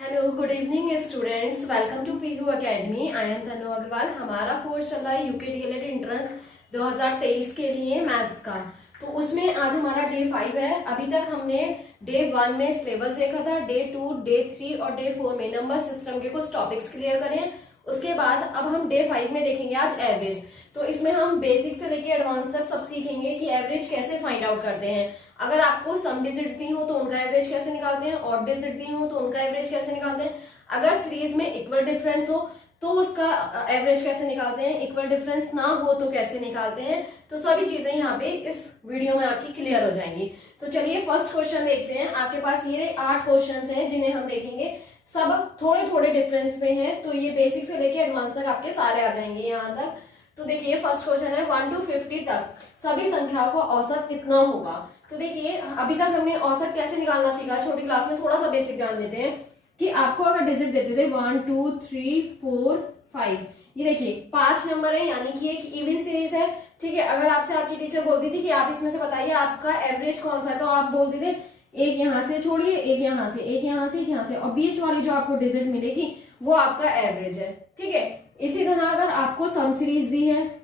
Hello good evening students, welcome to PU academy. I am Tanu Agarwal. हमारा course चल रहा है यूके डीएलएड एंट्रेंस 2023 के लिए मैथ्स का। तो उसमें आज हमारा डे 5 है। अभी तक हमने डे 1 में सिलेबस देखा था, डे 2, डे 3 और डे 4 में नंबर सिस्टम के कुछ टॉपिक्स क्लियर करें। उसके बाद अब हम डे 5 में देखेंगे आज एवरेज। तो इसमें हम बेसिक से लेके एडवांस तक सब सीखेंगे कि एवरेज कैसे फाइंड आउट करते हैं। अगर आपको सम डिजिट्स दी हो तो उनका एवरेज कैसे निकालते हैं, ऑड डिजिट दी हो तो उनका एवरेज कैसे निकालते हैं, अगर सीरीज में इक्वल डिफरेंस हो तो उसका एवरेज कैसे निकालते हैं, इक्वल डिफरेंस ना हो तो कैसे निकालते हैं। तो सभी चीजें यहाँ पे इस वीडियो में आपकी क्लियर हो जाएंगी। तो चलिए फर्स्ट क्वेश्चन देखते हैं। आपके पास ये 8 क्वेश्चन हैं जिन्हें हम देखेंगे। सब थोड़े थोड़े डिफरेंस में हैं, तो ये बेसिक से लेके एडवांस तक आपके सारे आ जाएंगे यहाँ तक। तो देखिए फर्स्ट क्वेश्चन है 1 to 50 तक सभी संख्याओं का औसत कितना होगा। तो देखिए अभी तक हमने औसत कैसे निकालना सीखा, छोटी क्लास में थोड़ा सा बेसिक जान लेते हैं कि आपको अगर डिजिट देते थे 1 2 3 4 5, ये देखिए 5 नंबर है यानी कि एक इवन सीरीज है। ठीक है, अगर आपसे आपकी टीचर बोलती थी कि आप इसमें से बताइए आपका एवरेज कौन सा है, तो आप बोलते थे एक यहाँ से छोड़िए, एक यहाँ से, एक यहाँ से, एक यहाँ से, और बीच वाली जो आपको डिजिट मिलेगी वो आपका एवरेज है। ठीक है, इसी तरह अगर आपको सम सीरीज दी है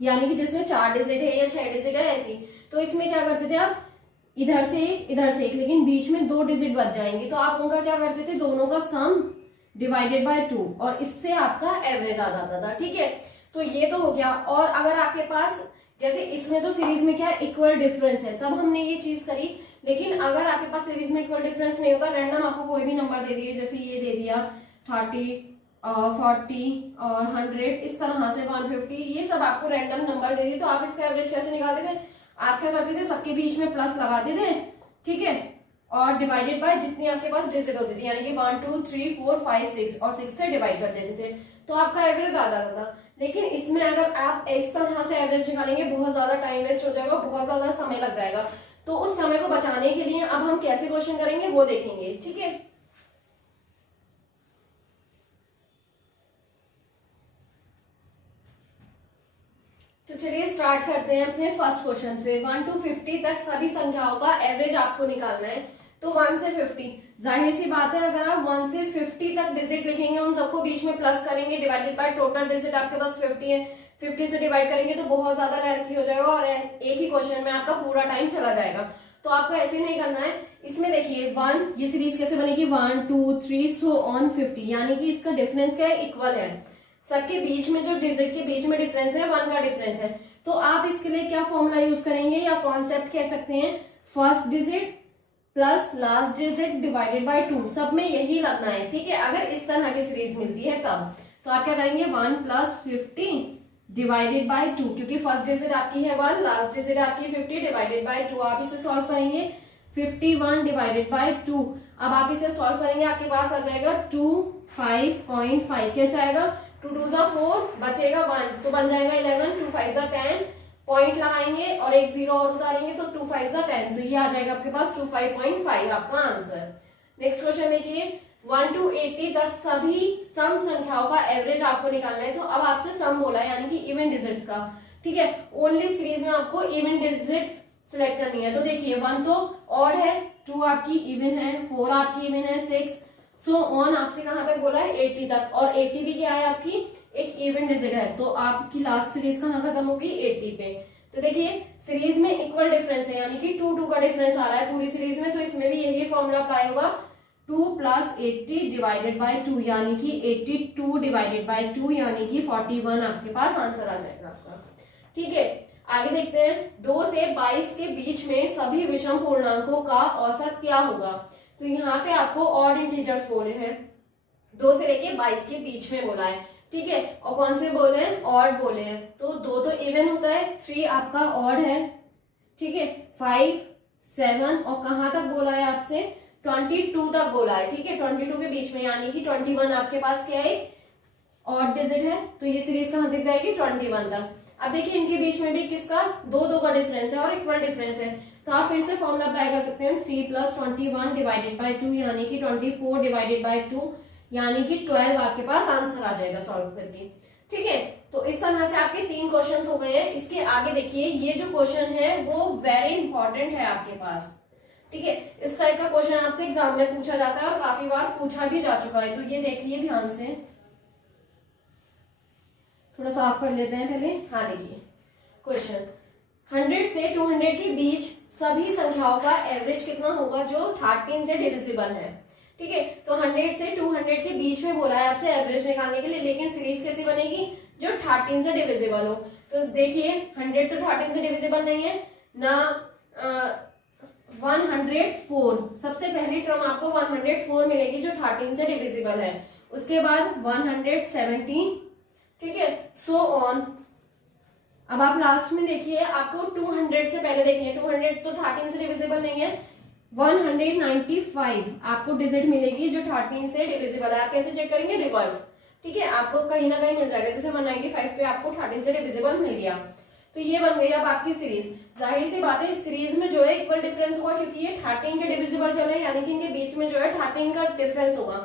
यानी कि जिसमें 4 डिजिट है या 6 डिजिट है ऐसी, तो इसमें क्या करते थे आप इधर से एक, लेकिन बीच में 2 डिजिट बच जाएंगे तो आप उनका क्या करते थे, दोनों का सम डिवाइडेड बाय 2 और इससे आपका एवरेज आ जाता था। ठीक है, तो ये तो हो गया। और अगर आपके पास जैसे इसमें तो सीरीज में क्या इक्वल डिफरेंस है तब हमने ये चीज करी, लेकिन अगर आपके पास सीरीज में इक्वल डिफरेंस नहीं होता, रैंडम आपको कोई भी नंबर दे दिए, जैसे ये दे दिया 30 40 और 100, इस तरह से 150, ये सब आपको रैंडम नंबर दे दिए, तो आप इसका एवरेज कैसे निकालते थे, आप क्या करते थे सबके बीच में प्लस लगाते थे। ठीक है, और डिवाइडेड बाय जितनी आपके पास डिजिट होती थी यानी कि 1 2 3 4 5 6 और 6 से डिवाइड कर देते थे तो आपका एवरेज आ जाता था। लेकिन इसमें अगर आप इस तरह से एवरेज निकालेंगे बहुत ज्यादा टाइम वेस्ट हो जाएगा, बहुत ज्यादा समय लग जाएगा। तो उस समय को बचाने के लिए अब हम कैसे क्वेश्चन करेंगे वो देखेंगे। ठीक है, तो चलिए स्टार्ट करते हैं अपने फर्स्ट क्वेश्चन से। 1 to 50 तक सभी संख्याओं का एवरेज आपको निकालना है। तो 1 से 50, जाहिर सी बात है अगर आप 1 से 50 तक डिजिट लिखेंगे उन सबको बीच में प्लस करेंगे, डिवाइडेड बाय टोटल डिजिट आपके पास 50 है, 50 से डिवाइड करेंगे तो बहुत ज्यादा लेंथी हो जाएगा और एक ही क्वेश्चन में आपका पूरा टाइम चला जाएगा। तो आपको ऐसे नहीं करना है। इसमें देखिए 1, ये सीरीज कैसे बनेगी 1 2 3 सो ऑन 50, यानी कि इसका डिफरेंस क्या है, इक्वल है। सबके बीच में जो डिजिट के बीच में डिफरेंस है 1 का डिफरेंस है। तो आप इसके लिए क्या फॉर्मूला यूज करेंगे या कॉन्सेप्ट कह सकते हैं, first digit plus last digit divided by 2, सब में यही लगना है। ठीक है, अगर इस तरह की सीरीज मिलती है तब तो आप क्या करेंगे 1 + 50 डिवाइडेड बाय 2, क्योंकि फर्स्ट डिजिट आपकी है 1, लास्ट डिजिट आपकी 50 डिवाइडेड बाय 2। आप इसे सॉल्व करेंगे 51 डिवाइडेड बाय 2। अब आप इसे सॉल्व करेंगे आपके पास आ जाएगा 25.5। कैसे आएगा, 2 2 = 4, बचेगा 1 तो बन जाएगा 11, 2 5 = 10, पॉइंट लगाएंगे और एक 0 और उतारेंगे तो 2 5 = 10, तो ये आ जाएगा आपके पास 25.5 आपका आंसर। नेक्स्ट क्वेश्चन देखिए 1 to 80 तक सभी सम संख्याओं का एवरेज आपको निकालना है। तो अब आपसे सम बोला है यानी कि इवन डिजिट्स का। ठीक है, ओनली सीरीज में आपको इवन डिजिट्स सिलेक्ट करनी है। तो देखिए 1 तो ऑड है, 2 आपकी इवन है, 4 आपकी इवन है, 6 सो ऑन आपसे कहां तक बोला है 80 तक, और 80 भी क्या है आपकी एक इवन डिजिट है। तो आपकी लास्ट सीरीज कहां खत्म होगी 80 पे। तो देखिए सीरीज में इक्वल डिफरेंस है यानी कि 2 2 का डिफरेंस आ रहा है पूरी सीरीज में, तो इसमें भी यही फॉर्मूला अप्लाई होगा 2 + 80 डिवाइडेड बाय 2, यानी कि 82 डिवाइडेड बाय 2 यानी कि 41 आपके पास आंसर आ जाएगा आपका। ठीक है, आगे देखते हैं 2 से 22 के बीच में सभी विषम पूर्णांकों का औसत क्या होगा। तो यहाँ पे आपको ऑड इंटीजर्स बोले हैं, 2 से लेके 22 के बीच में बोला है। ठीक है, और कौन से बोले हैं, ऑड बोले हैं। तो 2 तो इवन होता है, 3 आपका ऑड है। ठीक है, 5 7 और कहां तक बोला है आपसे 22 तक बोला है। ठीक है, 22 के बीच में यानी कि 21 आपके पास क्या है ऑड डिजिट है, तो ये सीरीज कहां तक जाएगी 21 तक। अब देखिए इनके बीच में भी किसका 2 2 का डिफरेंस है और इक्वल डिफरेंस है, तो आप फिर से फॉर्मूला अप्लाई कर सकते हैं 3 + 21 डिवाइडेड बाय 2 यानी कि 24 डिवाइडेड बाय 2 यानी कि 12 आपके पास आंसर आ जाएगा सॉल्व करके। ठीक है, तो इस तरह से आपके 3 क्वेश्चंस हो गए हैं। इसके आगे देखिए ये जो क्वेश्चन है वो वेरी इंपॉर्टेंट है आपके पास। ठीक है, इस टाइप का क्वेश्चन आपसे एग्जाम में पूछा जाता है और काफी बार पूछा भी जा चुका है, तो ये देखिए ध्यान से, थोड़ा साफ कर लेते हैं पहले। हाँ देखिए क्वेश्चन, 100 से 200 के बीच सभी संख्याओं का एवरेज कितना होगा जो 13 से डिविजिबल है। ठीक है, तो 100 से 200 के बीच में बोला है आपसे एवरेज निकालने के लिए, लेकिन सीरीज कैसी बनेगी, जो 13 से डिविजिबल हो। तो देखिए 100 तो 13 से डिविजिबल नहीं है ना, 104 सबसे पहली टर्म आपको 104 मिलेगी जो 13 से डिविजिबल है, उसके बाद 117, ठीक है, सो ऑन। अब आप लास्ट में देखिए, आपको 200 से पहले देखिए, 200 तो 13 से डिविजिबल नहीं है, 195 आपको डिजिट मिलेगी जो 13 से डिविजिबल है। आप कैसे चेक करेंगे, रिवर्स। ठीक है, आपको कहीं ना कहीं मिल जाएगा, जैसे 195 पे आपको 13 से डिविजिबल मिल गया, तो ये बन गई अब आपकी सीरीज। जाहिर सी बात है, सीरीज में जो है इक्वल डिफरेंस होगा, क्योंकि ये 13 के डिविजिबल चले, यानी कि इनके बीच में जो है 13 का डिफरेंस होगा।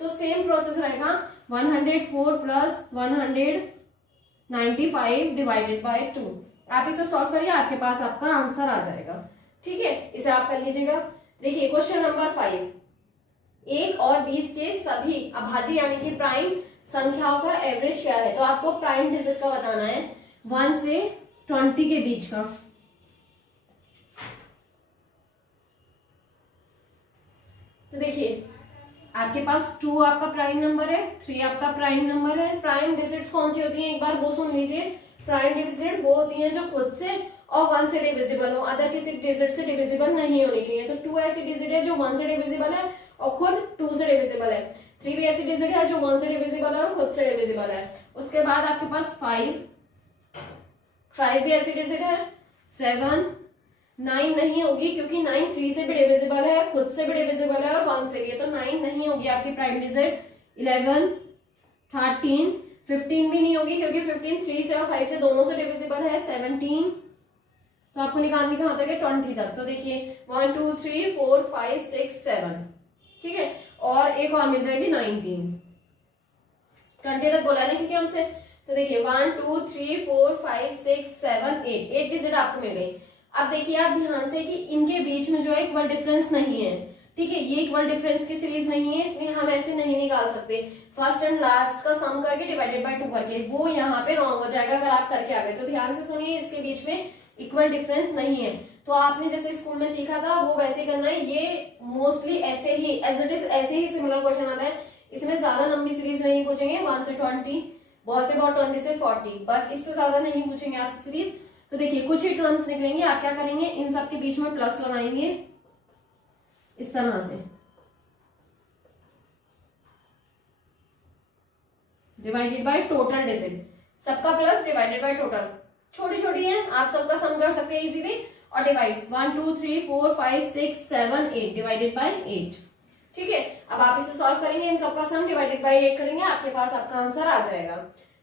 तो सेम प्रोसेस रहेगा, 104 प्लस 195 डिवाइडेड बाय 2। आप इसे सॉल्व करिए, आपके पास आपका आंसर आ जाएगा। ठीक है, इसे आप कर लीजिएगा। देखिए क्वेश्चन नंबर 5, 1 और 20 के सभी अभाज्य यानी कि प्राइम संख्याओं का एवरेज क्या है। तो आपको प्राइम डिजिट का बताना है, 1 से 20 के बीच का। तो देखिए आपके पास 2 आपका प्राइम नंबर है, 3 आपका प्राइम नंबर है। प्राइम डिजिट्स कौन सी होती हैं, एक बार वो सुन लीजिए। प्राइम डिजिट वो होती हैं जो खुद से और 1 से डिविजिबल हो, अदर किसी डिजिट से डिविजिबल नहीं होनी चाहिए। तो 2 ऐसी डिजिट है जो 1 से डिविजिबल है और खुद 2 से डिविजिबल है। 3 भी ऐसी डिजिट है जो 1 से डिविजिबल है और खुद से डिविजिबल है। उसके बाद आपके पास 5 भी ऐसी डिजिट है। 7, 9 नहीं होगी, क्योंकि 9 3 से भी डिविजिबल है, खुद से भी डिविजिबल है और 1 से भी है, तो 9 नहीं होगी आपकी प्राइम डिजिट। 11, 13, 15 भी नहीं होगी, क्योंकि 15 3 से और 5 से दोनों से डिविजिबल है। 17, तो आपको निकालनी कहां तक है, 20 तक। तो देखिए 1 2 3 4 5 6 7, ठीक है, और एक और मिल जाएगी 19। 20 तक बोला नहीं क्योंकि हमसे। तो देखिए 1 2 3 4 5 6 7 8 डिजिट आपको मिल गई। अब देखिए आप ध्यान से कि इनके बीच में जो है इक्वल डिफरेंस नहीं है। ठीक है, ये इक्वल डिफरेंस की सीरीज नहीं है, इसलिए हम ऐसे नहीं निकाल सकते। फर्स्ट एंड लास्ट का सम करके डिवाइडेड बाय 2 करके, वो यहाँ पे रॉन्ग हो जाएगा अगर आप करके आ गए। तो ध्यान से सुनिए, इसके बीच में इक्वल डिफरेंस नहीं है। तो आपने जैसे स्कूल में सीखा था वो वैसे करना है। ये मोस्टली ऐसे ही एज इट इज ऐसे ही सिमिलर क्वेश्चन आता है। इसमें ज्यादा लंबी सीरीज नहीं पूछेंगे, 1 से 20, बहुत से बहुत 20 से 40, बस इससे ज्यादा नहीं पूछेंगे आपसे सीरीज। तो देखिए कुछ ही टर्म्स निकलेंगे, आप क्या करेंगे, इन सब के बीच में प्लस लगाएंगे इस तरह से, डिवाइडेड बाय टोटल डिजिट, सबका प्लस डिवाइडेड बाय टोटल। छोटी छोटी है, आप सबका सम कर सकते हैं इजीली, और डिवाइड 1 2 3 4 5 6 7 8 डिवाइडेड बाय 8। ठीक है, अब आप इसे सॉल्व करेंगे, इन सबका सम डिवाइडेड बाय 8 करेंगे, आपके पास आपका आंसर आ जाएगा।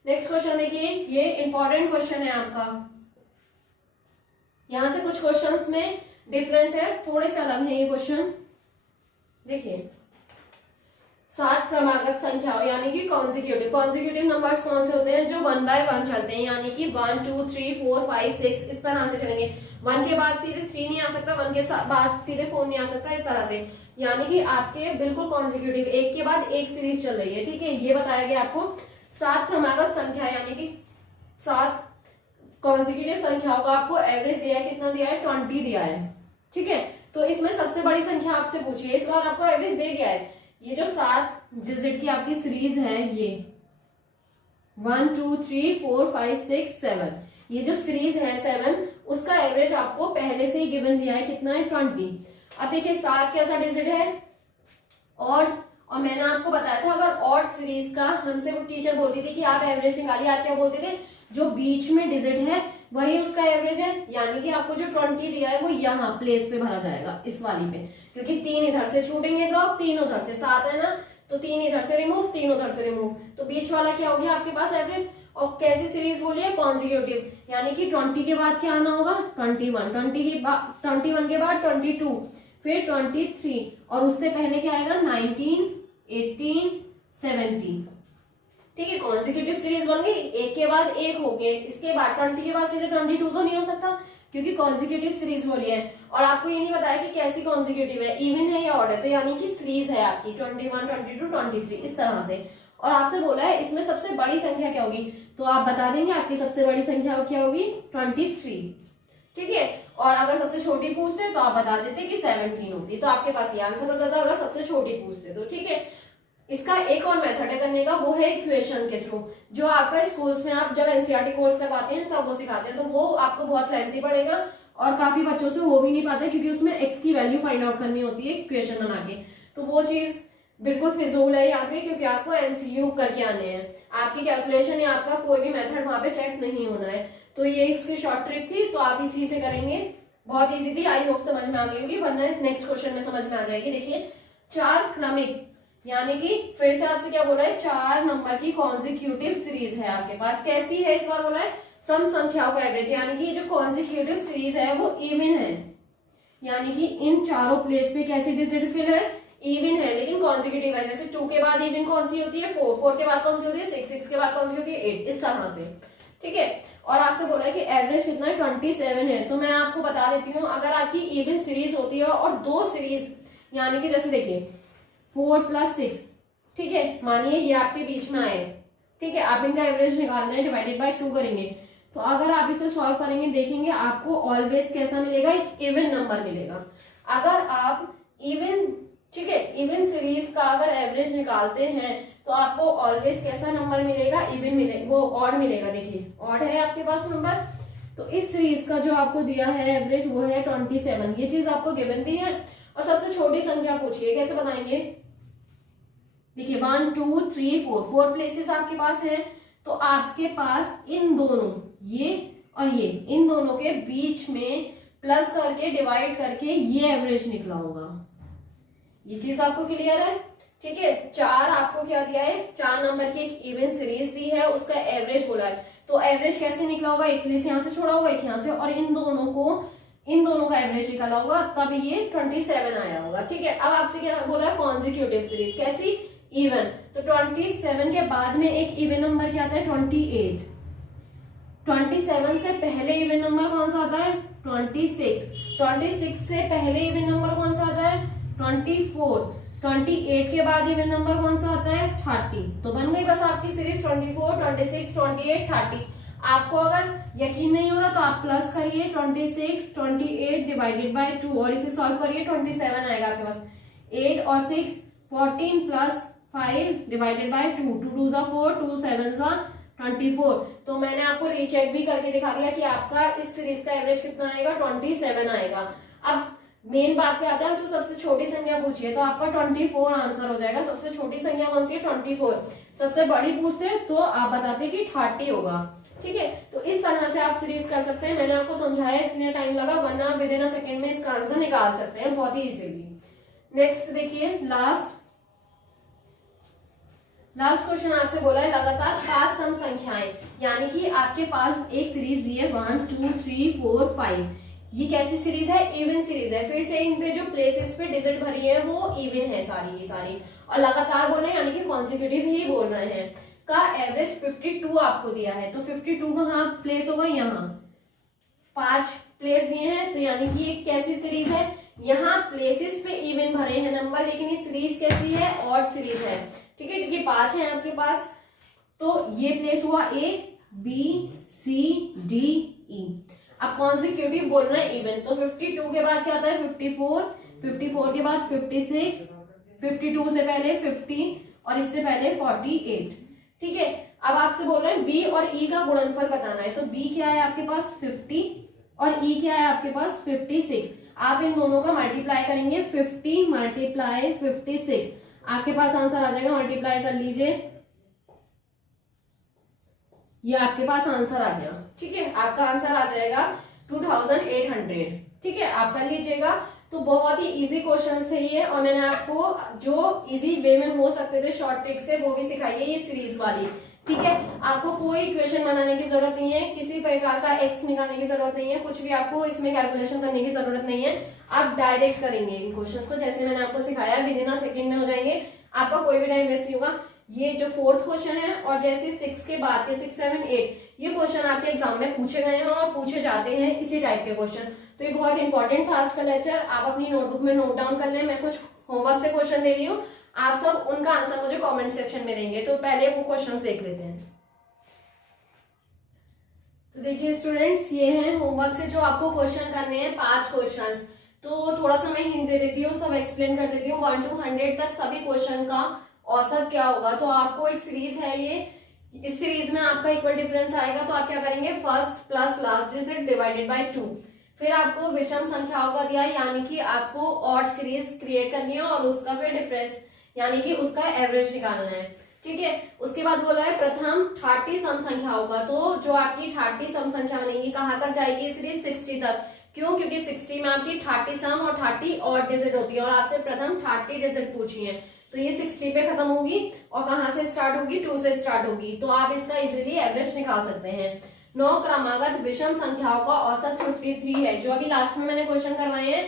नेक्स्ट क्वेश्चन देखिए, ये इंपॉर्टेंट क्वेश्चन है आपका। यहां से कुछ क्वेश्चंस में डिफरेंस है, थोड़े से अलग है ये क्वेश्चन। देखिए 7 क्रमागत संख्याओं यानी कि कॉन्जिक्यूटिव नंबर्स कौन से होते हैं, जो 1 by 1 चलते हैं, यानी कि 1 2 3 4 5 6 इस तरह से चलेंगे। 1 के बाद सीधे 3 नहीं आ सकता, 1 के बाद सीधे 4 नहीं आ सकता, इस तरह से, यानी कि आपके बिल्कुल कॉन्जिक्यूटिव एक के बाद एक सीरीज चल रही है। ठीक है, ये बताया गया आपको 7 क्रमागत संख्या यानी कि 7 कॉन्जिक्यूटिव संख्याओं का आपको एवरेज दिया है, कितना दिया है, 20 दिया है। ठीक है, तो इसमें सबसे बड़ी संख्या आपसे पूछी है, इस बार आपको एवरेज दे दिया है। ये जो 7 डिजिट की आपकी सीरीज है, ये 1 2 3 4 5 6 7, ये जो सीरीज है 7, उसका एवरेज आपको पहले से ही गिवन दिया है, कितना है, 20। अब देखिए 7 कैसा डिजिट है, ऑड, और मैंने आपको बताया था अगर ऑड सीरीज का हमसे वो टीचर बोलती थी कि आप एवरेज निकालिए, आप क्या बोलते थे, जो बीच में डिजिट है वही उसका एवरेज है, यानी कि आपको जो 20 दिया है वो यहाँ प्लेस पे भरा जाएगा, इस वाली पे, क्योंकि 3 इधर से छूटेंगे ब्लॉक, 3 उधर से, 7 है ना, तो 3 इधर से रिमूव, 3 उधर से रिमूव, तो बीच वाला क्या हो गया आपके पास एवरेज। और कैसी सीरीज बोली है, कॉन्जिक्यूटिव, यानी कि 20 के बाद क्या आना होगा, 21, 21 के बाद 22, फिर 23, और उससे पहले क्या आएगा, 19 18 17। ठीक है, कॉन्जिक्यूटिव सीरीज बन गई, एक के बाद एक हो गए, इसके बाद 20 के बाद सीधे 22 तो नहीं हो सकता, क्योंकि कॉन्जिक्यूटिव सीरीज बोली है और आपको ये नहीं बताया कि कैसी कॉन्जिक्यूटिव है, इवन है या ऑड है, तो यानी कि सीरीज है आपकी 21, 22, 23 इस तरह से। और आपसे बोला है इसमें सबसे बड़ी संख्या क्या होगी, तो आप बता देंगे आपकी सबसे बड़ी संख्या क्या होगी 23, ठीक है। और अगर सबसे छोटी पूछते तो आप बता देते कि 17 होती, तो आपके पास ये आंसर हो जाता अगर सबसे छोटी पूछते तो, ठीक है। इसका एक और मेथड है करने का, वो है इक्वेशन के थ्रू, जो आपका स्कूल्स में आप जब एनसीईआरटी कोर्स करवाते हैं तब वो सिखाते हैं, तो वो आपको बहुत लेंथी पड़ेगा और काफी बच्चों से हो भी नहीं पाता क्योंकि उसमें एक्स की वैल्यू फाइंड आउट करनी होती है इक्वेशन बना के, तो वो चीज बिल्कुल फिजूल है यहाँ पे, क्योंकि आपको एमसीक्यू करके आने हैं, आपकी कैलकुलेशन या आपका कोई भी मेथड वहां पे चेक नहीं होना है। तो ये इसकी शॉर्ट ट्रिक थी, तो आप इसी से करेंगे, बहुत इजी थी, आई होप समझ में आ गई होगी, वरना नेक्स्ट क्वेश्चन में समझ में आ जाएगी। देखिए 4 क्रमिक, यानी कि फिर से आपसे क्या बोला है, 4 नंबर की कॉन्जिक्यूटिव सीरीज है आपके पास, कैसी है इस बार बोला है, सम संख्याओं का एवरेज, यानी कि जो कॉन्जिक्यूटिव सीरीज है वो इवन है, यानी कि इन चारों प्लेस पे कैसी डिजिट फिल है, इवन है, लेकिन कॉन्जिक्यूटिव है। जैसे 2 के बाद इवन कौन सी होती है 4, 4 के बाद कौन सी होती है 6, 6 के बाद कौन सी होती है 8, इस तरह से, ठीक है। और आपसे बोला है कि एवरेज कितना है 27 है, तो मैं आपको बता देती हूँ, अगर आपकी इवन सीरीज होती है और 2 सीरीज, यानी कि जैसे देखिए 4 + 6, ठीक है, मानिए ये आपके बीच में आए, ठीक है, आप इनका एवरेज निकालना है, डिवाइडेड बाय 2 करेंगे, तो अगर आप इसे सॉल्व करेंगे देखेंगे आपको ऑलवेज कैसा मिलेगा, एक इवन नंबर मिलेगा। अगर आप इवन, ठीक है, इवन सीरीज का अगर एवरेज निकालते हैं तो आपको ऑलवेज कैसा नंबर मिलेगा, इवन मिलेगा, वो ऑड मिलेगा। देखिए ऑड है आपके पास नंबर, तो इस सीरीज का जो आपको दिया है एवरेज वो है 27, ये चीज आपको गिवन दी है। और सबसे छोटी संख्या पूछिए, कैसे बनाएंगे, देखिए 1, 2, 3, 4 प्लेसेस आपके पास है, तो आपके पास इन दोनों, ये और ये, इन दोनों के बीच में प्लस करके डिवाइड करके ये एवरेज निकला होगा, ये चीज आपको क्लियर है, ठीक है। 4 आपको क्या दिया है, 4 नंबर की एक इवन सीरीज दी है, उसका एवरेज बोला है, तो एवरेज कैसे निकला होगा, एक प्लेस यहां से छोड़ा होगा, एक यहां से, और इन दोनों का एवरेज निकाला होगा, तब ये 27 आया होगा, ठीक है। अब आपसे क्या बोला है, कॉन्जिक्यूटिव सीरीज, कैसी, इवन, तो 27 के बाद में एक इवन नंबर क्या आता है 28, 27 से पहले इवन नंबर कौन सा आता है 26, 26 से पहले इवन नंबर कौन सा आता है 24, 28 के बाद इवन नंबर कौन सा आता है 30, तो बन गई बस आपकी सीरीज 24, 26, 28, 30। आपको अगर यकीन नहीं हो रहा तो आप प्लस करिए 26, 28 डिवाइडेड बाय 2 और इसे सॉल्व करिए, 27 आएगा आपके पास, 8 और 6 14 + 5 डिवाइडेड बाय 2, 2 2 = 4, 2 7 = 24। तो मैंने आपको रीचेक भी करके दिखा दिया कि आपका इस सीरीज का एवरेज कितना आएगा 27 आएगा। अब मेन बात पे आता है, हमसे सबसे छोटी संख्या पूछिए तो आपका 24 आंसर हो जाएगा। सबसे छोटी संख्या कौन सी है 24, सबसे बड़ी पूछते हैं तो आप बताते कि 30 होगा, ठीक है। तो इस तरह से आप सीरीज कर सकते हैं, मैंने आपको समझाया इसलिए टाइम लगा, वरना आप विदिन अ सेकेंड में इसका आंसर निकाल सकते हैं बहुत ही इजीली। नेक्स्ट देखिए, लास्ट क्वेश्चन आपसे बोला है लगातार 5 सम संख्याएं, यानी कि आपके पास एक सीरीज दी है 1 2 3 4 5, ये कैसी सीरीज है इवन सीरीज है। फिर से इन पे जो प्लेसेस पे डिजिट भरी है वो इवन है सारी ये सारी, और लगातार बोल रहे हैं यानी कि कॉन्सिक्यूटिव ही बोल रहे हैं। का एवरेज 52 आपको दिया है, तो 52 कहाँ प्लेस होगा, यहाँ 5 प्लेस दिए हैं, तो यानी कि ये कैसी सीरीज है, यहाँ प्लेसेस पे इवन भरे हैं नंबर, लेकिन ये सीरीज कैसी है ऑड सीरीज है, ठीक है, क्योंकि 5 है आपके पास, तो ये प्लेस हुआ A B C D E। अब कॉन्सिक्यूटिव बोल रहे हैं इवन, तो 52 के बाद क्या आता है 54, 54 के बाद 56, 52 से पहले 50 और इससे पहले 48, ठीक है। अब आपसे बोल रहे हैं B और E का गुणनफल बताना है, तो B क्या है आपके पास 50 और E क्या है आपके पास 56। आप इन दोनों का मल्टीप्लाई करेंगे, 50 × 56, आपके पास आंसर आ जाएगा, मल्टीप्लाई कर लीजिए, ये आपके पास आंसर आ गया, ठीक है, आपका आंसर आ जाएगा 2800, ठीक है, आप कर लीजिएगा। तो बहुत ही इजी क्वेश्चंस थे ये, और मैंने आपको जो इजी वे में हो सकते थे शॉर्ट ट्रिक से वो भी सिखाई है, ये सीरीज वाली, ठीक है। आपको कोई इक्वेशन बनाने की जरूरत नहीं है, किसी प्रकार का एक्स निकालने की जरूरत नहीं है, कुछ भी आपको इसमें कैलकुलेशन करने की जरूरत नहीं है, आप डायरेक्ट करेंगे इन क्वेश्चंस को, जैसे मैंने आपको सिखाया विदिन अ सेकंड में हो जाएंगे, आपका कोई भी टाइम वेस्ट नहीं होगा। ये जो 4th क्वेश्चन है, और जैसे 6 के बाद के 6, 7, 8 ये क्वेश्चन आपके एग्जाम में पूछे गए हैं और पूछे जाते हैं इसी टाइप के क्वेश्चन। तो ये बहुत इंपॉर्टेंट था आज का लेक्चर, आप अपनी नोटबुक में नोट डाउन कर लें। मैं कुछ होमवर्क से क्वेश्चन दे रही हूँ, आप सब उनका आंसर मुझे कमेंट सेक्शन में देंगे। तो पहले वो क्वेश्चंस देख लेते हैं। तो देखिए स्टूडेंट्स, ये हैं होमवर्क से जो आपको क्वेश्चन करने हैं, 5 क्वेश्चंस। तो थोड़ा सा मैं हिंट दे देती हूँ, सब एक्सप्लेन कर देती हूँ। 1 to 100 तक सभी क्वेश्चन का औसत क्या होगा। तो आपको एक सीरीज है ये, इस सीरीज में आपका इक्वल डिफरेंस आएगा। तो आप क्या करेंगे, first plus last digit divided by 2। फिर आपको विषम संख्याओं का दिया, यानी कि आपको ऑड सीरीज क्रिएट करनी है और उसका फिर डिफरेंस यानी कि उसका एवरेज निकालना है। ठीक है, उसके बाद बोला है प्रथम 30 सम संख्याओं का। तो जो आपकी 30 सम संख्या बनेगी, कहां तक जाएगी ये सीरीज, 60 तक। क्यों? क्योंकि 60 में आपकी 30 सम और 30 ऑड डिजिट होती है और आपसे प्रथम 30 डिजिट पूछी है। तो ये 60 पे खत्म होगी और कहां से स्टार्ट होगी, 2 से स्टार्ट होगी। तो आप इसका इजीली एवरेज निकाल सकते हैं। 9 क्रमागत विषम संख्याओं का औसत 53 है। जो अभी लास्ट में मैंने क्वेश्चन करवाए हैं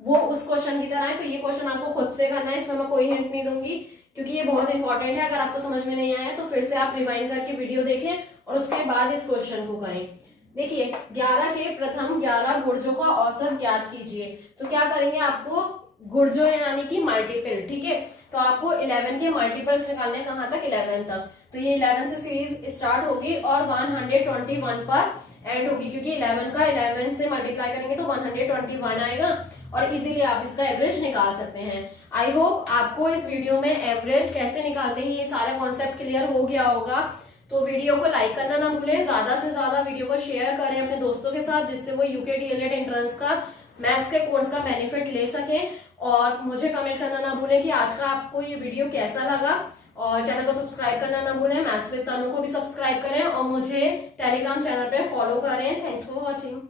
वो उस क्वेश्चन की तरह है। तो ये क्वेश्चन आपको खुद से करना है, इसमें मैं कोई हिंट नहीं दूंगी क्योंकि ये बहुत इंपॉर्टेंट है। अगर आपको समझ में नहीं आया तो फिर से आप रिवाइंड करके वीडियो देखें और उसके बाद इस क्वेश्चन को करें। देखिए 11 के प्रथम 11 गुर्जों का औसत ज्ञात कीजिए। तो क्या करेंगे, आपको गुर्जों यानी कि मल्टीपल, ठीक है। तो आपको 11 के मल्टीपल्स निकालने, कहां तक, 11 तक। तो ये 11 से सीरीज स्टार्ट होगी और 121 पर एंड होगी, क्योंकि 11 का 11 से मल्टीप्लाई करेंगे तो 121 आएगा और इजीली आप इसका एवरेज निकाल सकते हैं। आई होप आपको इस वीडियो में एवरेज कैसे निकालते हैं ये सारा कॉन्सेप्ट क्लियर हो गया होगा। तो वीडियो को लाइक करना ना भूलें, ज्यादा से ज्यादा वीडियो को शेयर करें अपने दोस्तों के साथ, जिससे वो यूके डीएलएड एंट्रेंस का मैथ्स के कोर्स का बेनिफिट ले सकें। और मुझे कमेंट करना ना भूलें कि आज का आपको ये वीडियो कैसा लगा, और चैनल को सब्सक्राइब करना ना भूलें। मैथ्स विद तनु को भी सब्सक्राइब करें और मुझे टेलीग्राम चैनल पे फॉलो करें। Thanks for watching.